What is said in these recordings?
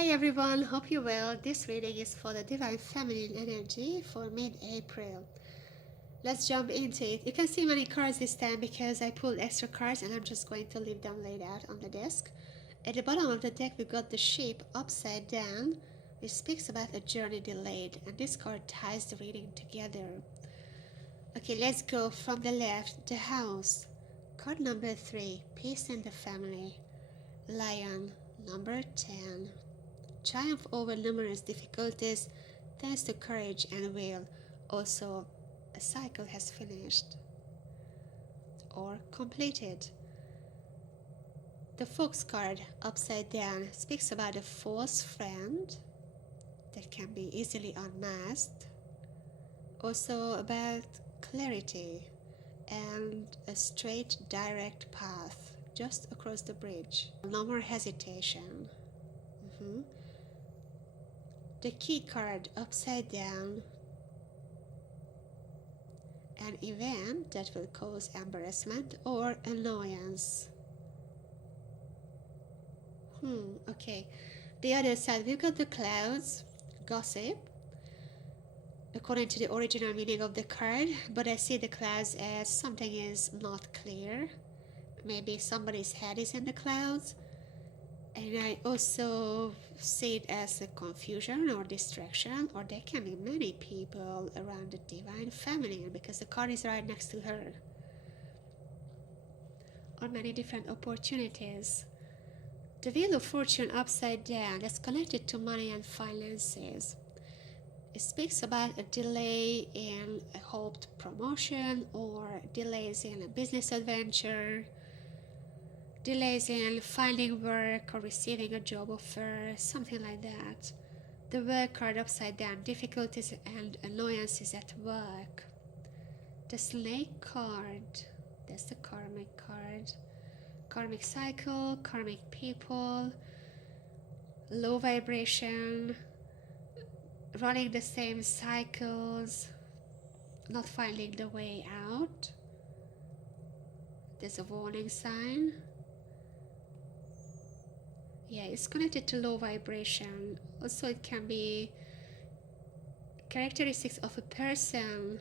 Hi everyone, hope you're well. This reading is for the Divine Feminine energy for mid-April. Let's jump into it. You can see many cards this time because I pulled extra cards and I'm just going to leave them laid out on the desk. At the bottom of the deck we got the sheep upside down, which speaks about a journey delayed, and this card ties the reading together. Okay, let's go from the left. The house. Card number 3, peace in the family. Lion, number 10. Triumph over numerous difficulties thanks to courage and will. Also, a cycle has finished or completed. The Fox card upside down speaks about a false friend that can be easily unmasked. Also about clarity and a straight direct path just across the bridge. No more hesitation. The key card upside down, an event that will cause embarrassment or annoyance. Okay. The other side, we've got the clouds, gossip, according to the original meaning of the card, but I see the clouds as something is not clear. Maybe somebody's head is in the clouds. And I also see it as a confusion or distraction, or there can be many people around the Divine Feminine because the card is right next to her. Or many different opportunities. The Wheel of Fortune upside down, that's connected to money and finances. It speaks about a delay in a hoped promotion or delays in a business adventure, delays in finding work or receiving a job offer, something like that. The Work card upside down, difficulties and annoyances at work. The Snake card, that's the Karmic card. Karmic cycle, karmic people, low vibration, running the same cycles, not finding the way out. There's a warning sign. Yeah, it's connected to low vibration. Also, it can be characteristics of a person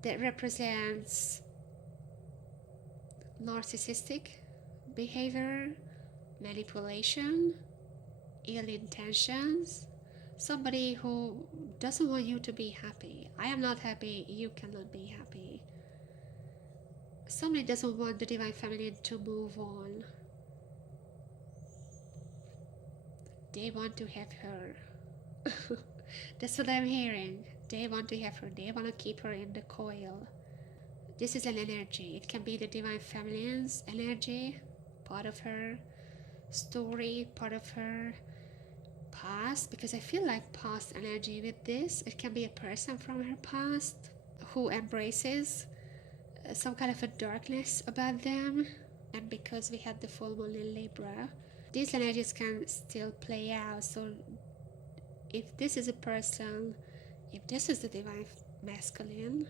that represents narcissistic behavior, manipulation, ill intentions, somebody who doesn't want you to be happy. I am not happy, you cannot be happy. Somebody doesn't want the Divine Feminine to move on. They want to have her. That's what I'm hearing. They want to have her. They want to keep her in the coil. This is an energy. It can be the Divine Feminine's energy, part of her story, part of her past, because I feel like past energy with this. It can be a person from her past who embraces some kind of a darkness about them. And because we had the full moon in Libra, these energies can still play out. So if this is a person, if this is the Divine Masculine,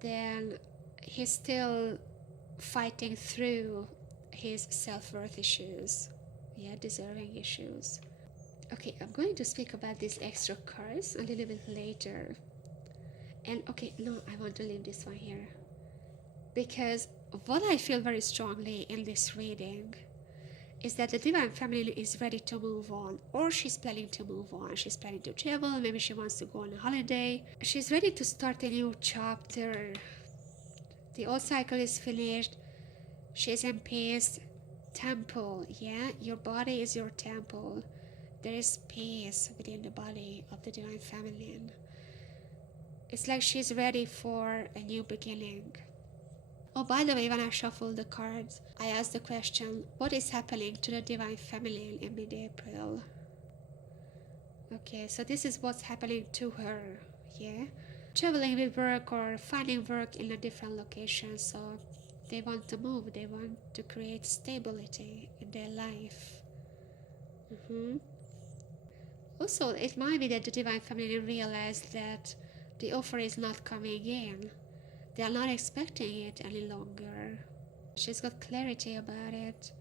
then he's still fighting through his self-worth issues, deserving issues. Okay, I'm going to speak about these extra cards a little bit later. And okay, no, I want to leave this one here, because what I feel very strongly in this reading is that the Divine Feminine is ready to move on, or she's planning to move on. She's planning to travel, maybe she wants to go on a holiday. She's ready to start a new chapter. The old cycle is finished. She's in peace. Temple, your body is your temple. There is peace within the body of the Divine Feminine. It's like she's ready for a new beginning. Oh, by the way, when I shuffled the cards, I asked the question, what is happening to the Divine Feminine in mid-April? Okay, so this is what's happening to her, traveling with work or finding work in a different location. So they want to move, they want to create stability in their life. Also, it might be that the Divine Feminine realized that the offer is not coming in. They are not expecting it any longer. She's got clarity about it.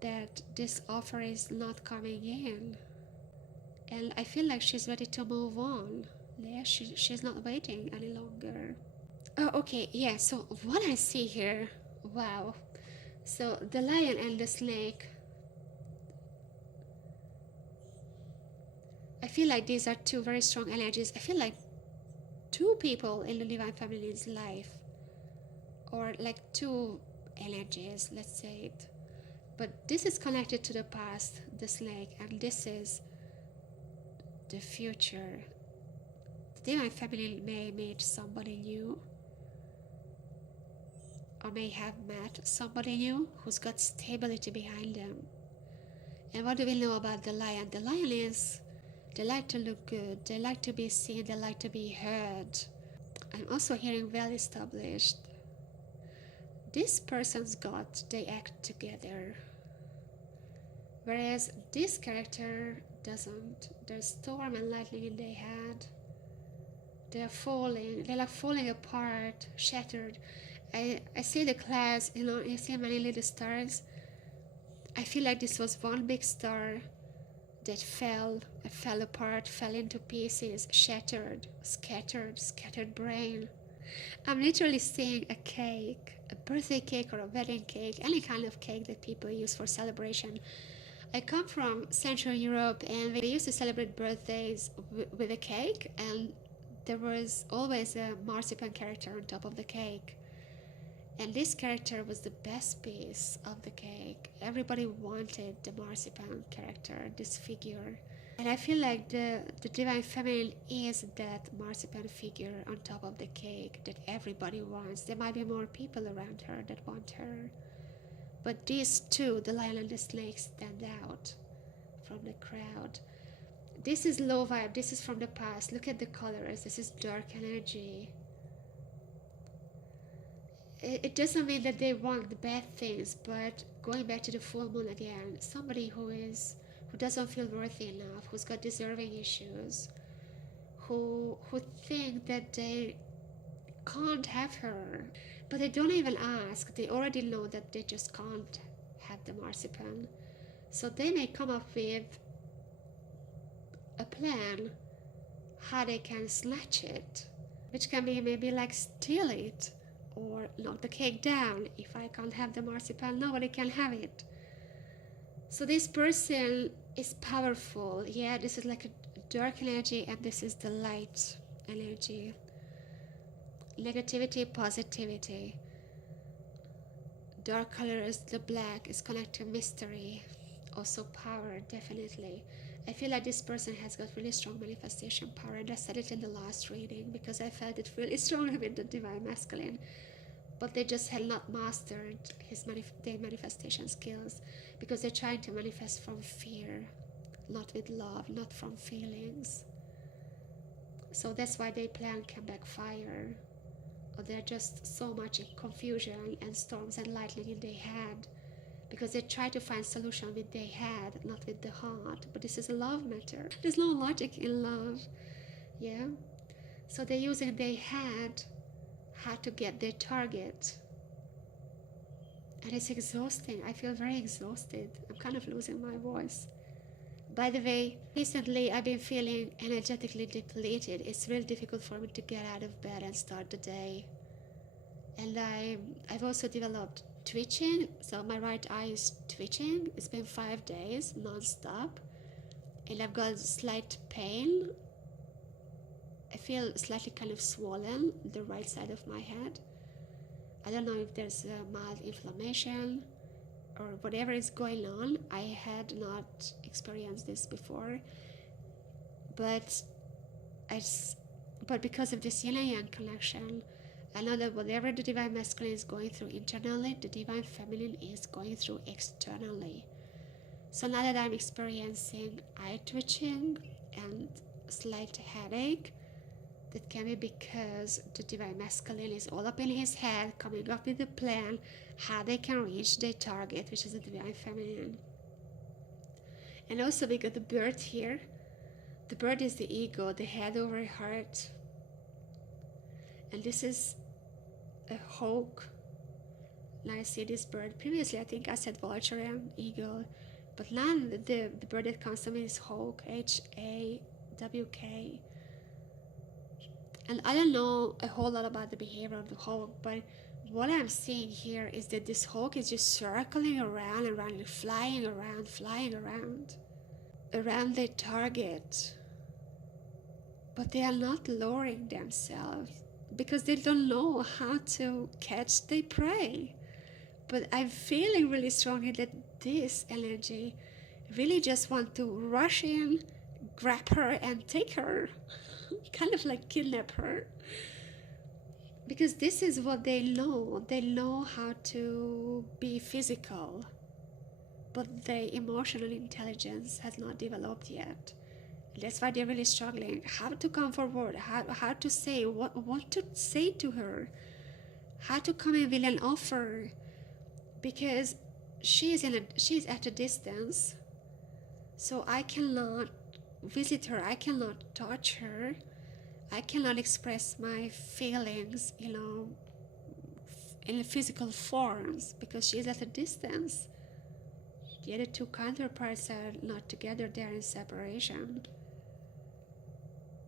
that this offer is not coming in. And I feel like she's ready to move on. Yeah, she's not waiting any longer. Oh, okay, yeah, so what I see here, wow. So the lion and the snake, I feel like these are two very strong energies. I feel like two people in the divine feminine's life, or like two energies, let's say it. But this is connected to the past, the snake, and this is the future. The divine feminine may meet somebody new, or may have met somebody new who's got stability behind them. And what do we know about the lion? The lion is, they like to look good, they like to be seen, they like to be heard. I'm also hearing well established. This person's got, they act together. Whereas this character doesn't. There's storm and lightning in their head. They're falling, they're like falling apart, shattered. I see the clouds, I see many little stars. I feel like this was one big star that fell apart, fell into pieces, shattered, scattered brain. I'm literally seeing a cake, a birthday cake or a wedding cake, any kind of cake that people use for celebration. I come from Central Europe, and we used to celebrate birthdays with a cake, and there was always a marzipan character on top of the cake. And this character was the best piece of the cake. Everybody wanted the marzipan character, this figure. And I feel like the divine feminine is that marzipan figure on top of the cake that everybody wants. There might be more people around her that want her. But these two, the lion and the snake, stand out from the crowd. This is low vibe, this is from the past. Look at the colors, this is dark energy. It doesn't mean that they want the bad things, but going back to the full moon again, somebody who doesn't feel worthy enough, who's got deserving issues, who think that they can't have her, but they don't even ask. They already know that they just can't have the marzipan. So they may come up with a plan how they can snatch it, which can be maybe like steal it, or knock the cake down. If I can't have the marzipan, nobody can have it. So this person is powerful. Yeah, this is like a dark energy, and this is the light energy. Negativity, positivity. Dark color is the black, is connected to mystery. Also power, definitely. I feel like this person has got really strong manifestation power, and I said it in the last reading because I felt it really strongly with the divine masculine. But they just had not mastered their manifestation skills, because they're trying to manifest from fear, not with love, not from feelings. So that's why their plan can backfire, or they're just so much in confusion and storms and lightning in their head, because they try to find solution with their head, not with the heart. But this is a love matter. There's no logic in love. Yeah, so they're using their head how to get their target, and it's exhausting. I feel very exhausted. I'm kind of losing my voice. By the way, recently I've been feeling energetically depleted. It's really difficult for me to get out of bed and start the day. And I've also developed twitching, so my right eye is twitching. It's been 5 days non-stop, and I've got slight pain. I feel slightly kind of swollen the right side of my head. I don't know if there's a mild inflammation or whatever is going on. I had not experienced this before, but because of this yin and yang connection, I know that whatever the divine masculine is going through internally, the divine feminine is going through externally. So now that I'm experiencing eye twitching and slight headache, that can be because the divine masculine is all up in his head, coming up with a plan how they can reach their target, which is the divine feminine. And also we got the bird here. The bird is the ego, the head over heart. And this is a hawk I see this bird. Previously, I think I said vulture and eagle, but now the bird that comes to me is hawk, Hawk. And I don't know a whole lot about the behavior of the hawk, but what I'm seeing here is that this hawk is just circling around and around, flying around their target. But they are not lowering themselves because they don't know how to catch their prey. But I'm feeling really strongly that this energy really just want to rush in, grab her, and take her, kind of like kidnap her. Because this is what they know. They know how to be physical, but their emotional intelligence has not developed yet. That's why they're really struggling. How to come forward, how to say, what to say to her, how to come in with an offer, because she's at a distance, so I cannot visit her, I cannot touch her, I cannot express my feelings, in physical forms, because she's at a distance. The other two counterparts are not together, they're in separation.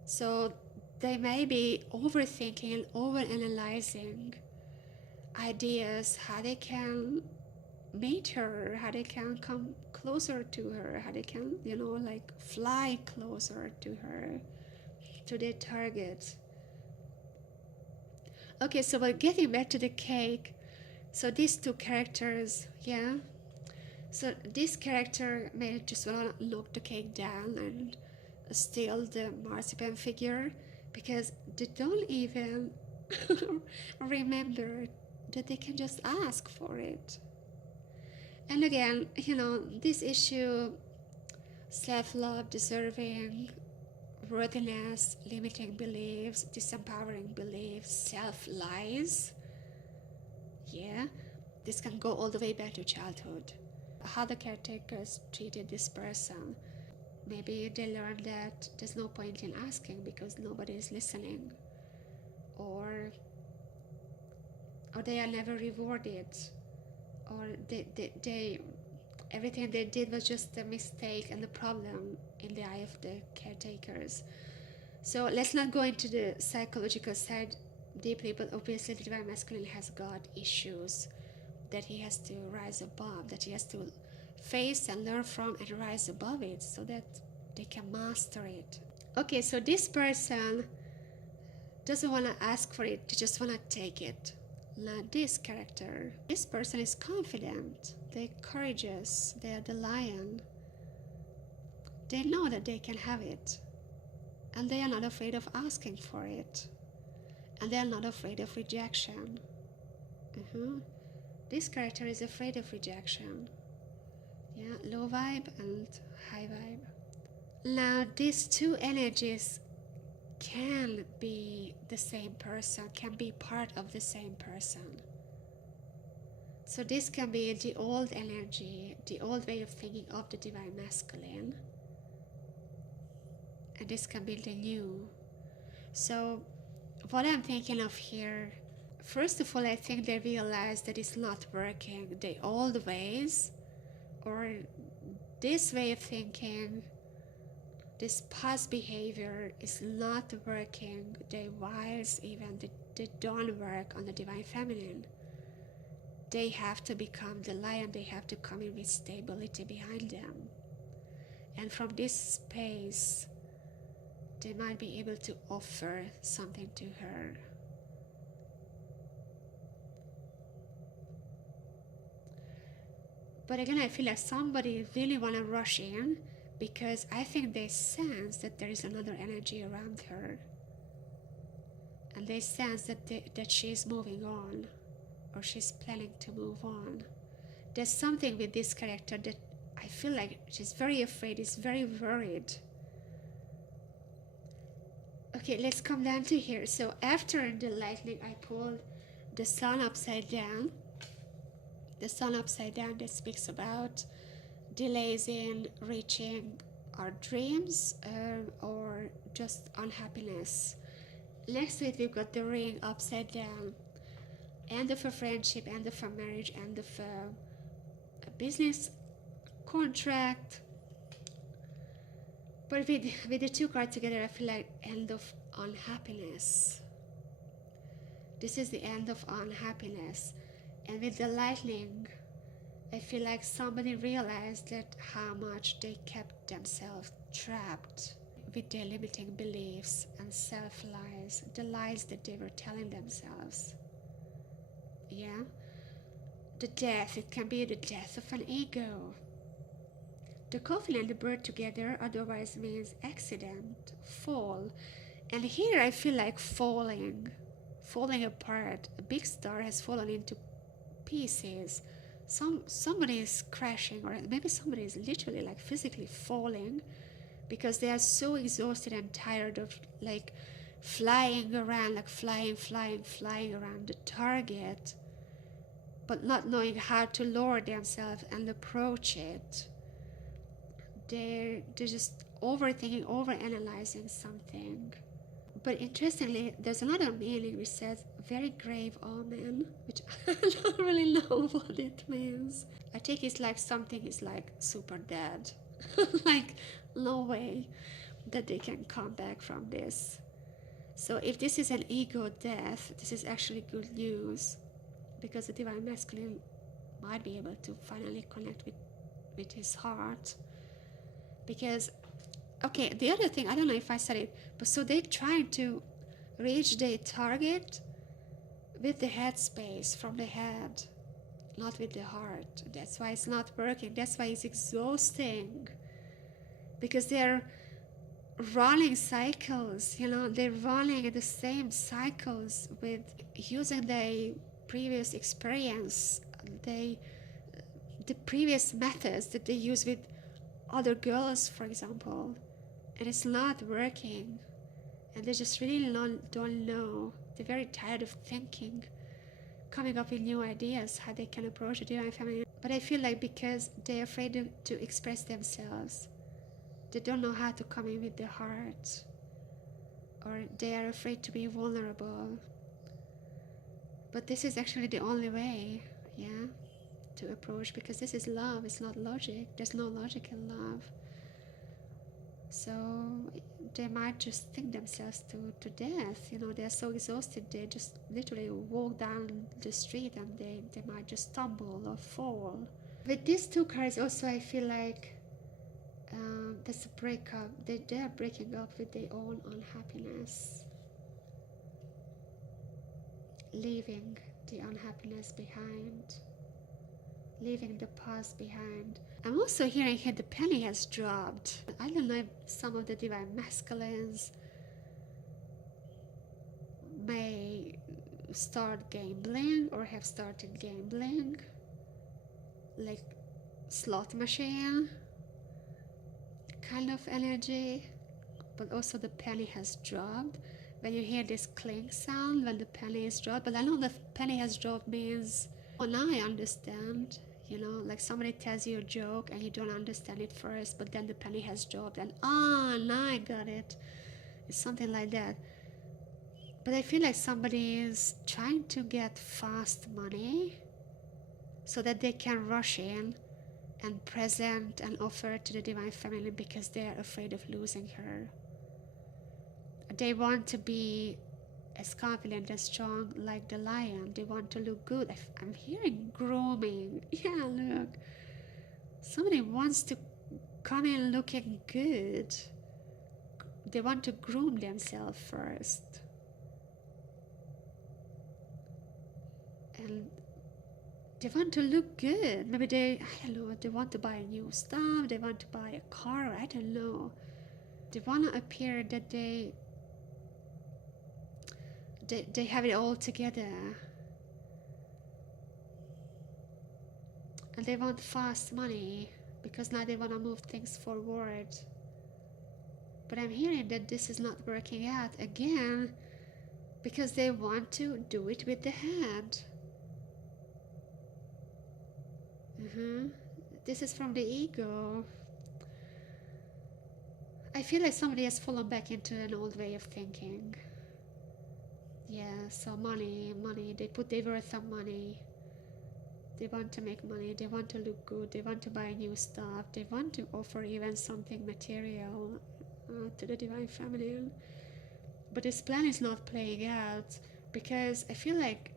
So they may be overthinking and overanalyzing ideas, how they can meet her, how they can come closer to her, how they can, like fly closer to her, to their target. Okay, so but getting back to the cake, so these two characters, yeah. So this character may just want to knock the cake down and steal the marzipan figure, because they don't even remember that they can just ask for it. And again, this issue, self-love, deserving, worthiness, limiting beliefs, disempowering beliefs, self-lies, yeah, this can go all the way back to childhood. How the caretakers treated this person. Maybe they learned that there's no point in asking because nobody is listening, or they are never rewarded, or they everything they did was just a mistake and a problem in the eye of the caretakers. So let's not go into the psychological side deeply, but obviously the divine masculine has got issues that he has to rise above, that he has to face and learn from and rise above it so that they can master it. Okay, so this person doesn't want to ask for it, they just want to take it. Now this character, this person is confident, they're courageous, they're the lion. They know that they can have it, and they are not afraid of asking for it, and they are not afraid of rejection. This character is afraid of rejection. Yeah, low vibe and high vibe. Now these two energies can be the same person, can be part of the same person. So this can be the old energy, the old way of thinking of the divine masculine, and this can be the new. So what I'm thinking of here, first of all, I think they realize that it's not working. The old ways, or this way of thinking, this past behavior is not working. Their wiles even, they don't work on the divine feminine. They have to become the lion, they have to come in with stability behind them. And from this space, they might be able to offer something to her. But again, I feel like somebody really want to rush in, because I think they sense that there is another energy around her, and they sense that she is moving on, or she's planning to move on. There's something with this character that I feel like she's very afraid, is very worried. Okay, let's come down to here. So after the lightning, I pulled the sun upside down. The sun upside down, that speaks about delays in reaching our dreams, or just unhappiness. Next to it, we've got the ring upside down. end of a friendship, end of a marriage, end of a business contract. But with the two cards together, I feel like end of unhappiness. This is the end of unhappiness. And with the lightning, I feel like somebody realized that how much they kept themselves trapped with their limiting beliefs and self-lies, the lies that they were telling themselves. Yeah? The death, it can be the death of an ego. The coffin and the bird together otherwise means accident, fall. And here I feel like falling apart. A big star has fallen into pieces. Somebody is crashing, or maybe somebody is literally like physically falling because they are so exhausted and tired of like flying around, like flying around the target, but not knowing how to lower themselves and approach it. They're just overthinking, overanalyzing something. But interestingly, there's another meaning which says very grave omen, which I don't really know what it means. I think it's like something is like super dead. Like, no way that they can come back from this. So if this is an ego death, this is actually good news, because the divine masculine might be able to finally connect with his heart. Because okay, the other thing, I don't know if I said it, but so they're trying to reach their target with the head space, from the head, not with the heart. That's why it's not working. That's why it's exhausting. Because they're running cycles, they're running in the same cycles with using their previous experience, the previous methods that they use with other girls, for example. And it's not working, and they just really don't know. They're very tired of thinking, coming up with new ideas how they can approach the divine feminine. But I feel like because they're afraid to express themselves, they don't know how to come in with their heart, or they are afraid to be vulnerable. But this is actually the only way, to approach, because this is love. It's not logic. There's no logic in love. So they might just think themselves to death. They're so exhausted, they just literally walk down the street and they might just stumble or fall. With these two cards also, I feel like there's a breakup. They are breaking up with their own unhappiness, leaving the unhappiness behind, leaving the past behind. I'm also hearing here the penny has dropped. I don't know if some of the divine masculines may start gambling or have started gambling, like slot machine kind of energy. But also the penny has dropped. When you hear this clink sound, when the penny is dropped, but I know the penny has dropped means, now I understand. Like somebody tells you a joke and you don't understand it first, but then the penny has dropped and now I got it. It's something like that. But I feel like somebody is trying to get fast money so that they can rush in and present and offer to the divine feminine because they are afraid of losing her. They want to be as confident and strong like the lion. They want to look good. I'm hearing grooming. Yeah, look. Somebody wants to come in looking good. They want to groom themselves first. And they want to look good. Maybe they want to buy new stuff. They want to buy a car. I don't know. They want to appear that they have it all together, and they want fast money because now they want to move things forward. But I'm hearing that this is not working out again because they want to do it with the head. This is from the ego. I feel like somebody has fallen back into an old way of thinking. Yeah, so money, they put their worth on money. They want to make money, they want to look good, they want to buy new stuff, they want to offer even something material to the divine feminine. But this plan is not playing out, because I feel like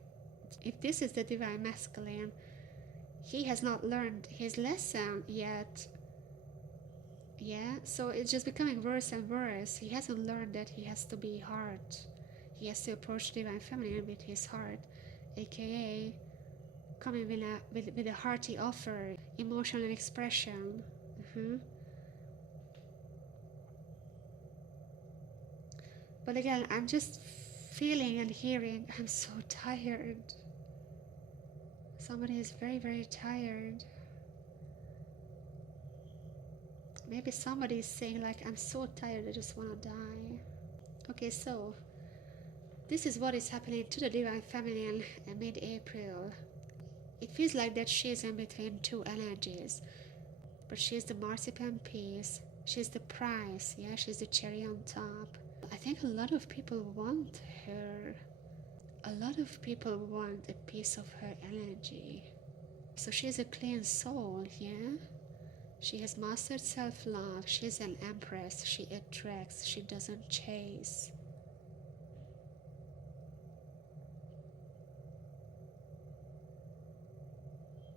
if this is the divine masculine, he has not learned his lesson yet. Yeah, so it's just becoming worse and worse. He hasn't learned that he has to be hard. He has to approach divine feminine with his heart, aka coming with a hearty offer, emotional expression. But again, I'm just feeling and hearing, I'm so tired. Somebody is very, very tired. Maybe somebody is saying like, I'm so tired, I just want to die. Okay, so this is what is happening to the divine feminine in mid-April. It feels like that she's in between two energies, but she's the marzipan piece, she's the prize, yeah, she's the cherry on top. I think a lot of people want her. A lot of people want a piece of her energy. So she's a clean soul, yeah? She has mastered self-love. She's an empress. She attracts. She doesn't chase.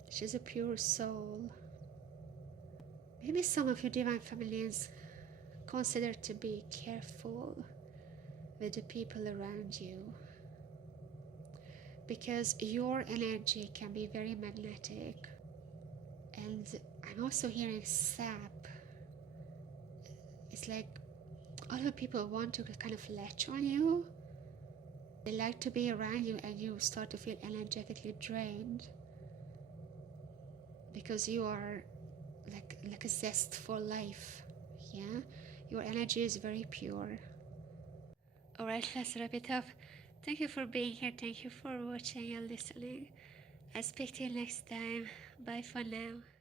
She's a pure soul. Maybe some of you divine feminines consider to be careful with the people around you, because your energy can be very magnetic. And I'm also hearing sap. It's like other people want to kind of latch on you. They like to be around you, and you start to feel energetically drained because you are like a zest for life. Yeah, your energy is very pure. All right, let's wrap it up. Thank you for being here. Thank you for watching and listening. I'll speak to you next time. Bye for now.